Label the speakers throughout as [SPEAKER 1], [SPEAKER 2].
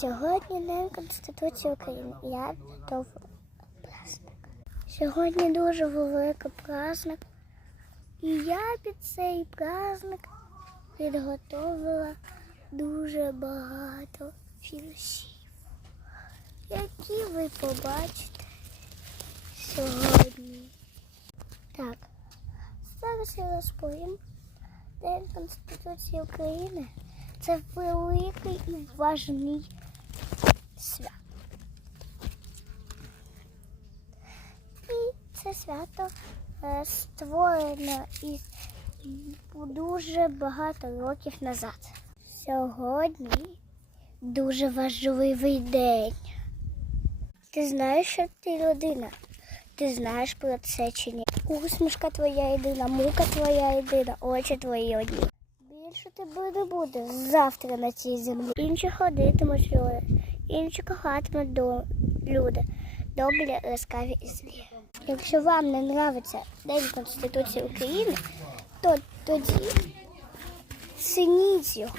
[SPEAKER 1] Сьогодні День Конституції України. Я до праздник. Сьогодні дуже великий праздник. І я під цей праздник підготовила дуже багато віршів, які ви побачите сьогодні. Так, зараз я розповім. День Конституції України це великий і важний свято. І це свято е, створено із дуже багато років назад. Сьогодні дуже важливий день. Ти знаєш, що ти людина? Ти знаєш про це чи ні? Усмішка твоя єдина, мука твоя єдина, очі твої одні. Більше тебе не буде завтра на цій землі. Інші ходитимуть інші кохатимуть до люди. Добрі, ласкаві і злі. Якщо вам не нравиться День Конституції України, то тоді цініть його.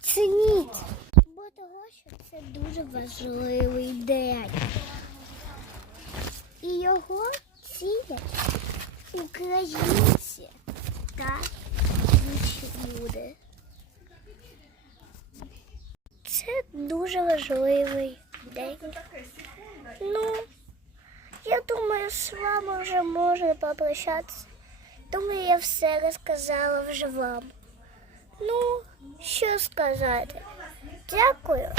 [SPEAKER 1] Цініть. Бо того, що це дуже важливий день. І його цінять українці та інші люди. Це дуже важливий день. Ну, я думаю, з вами вже можна попрощатися. Думаю, я все розказала вже вам. Ну, що сказати? Дякую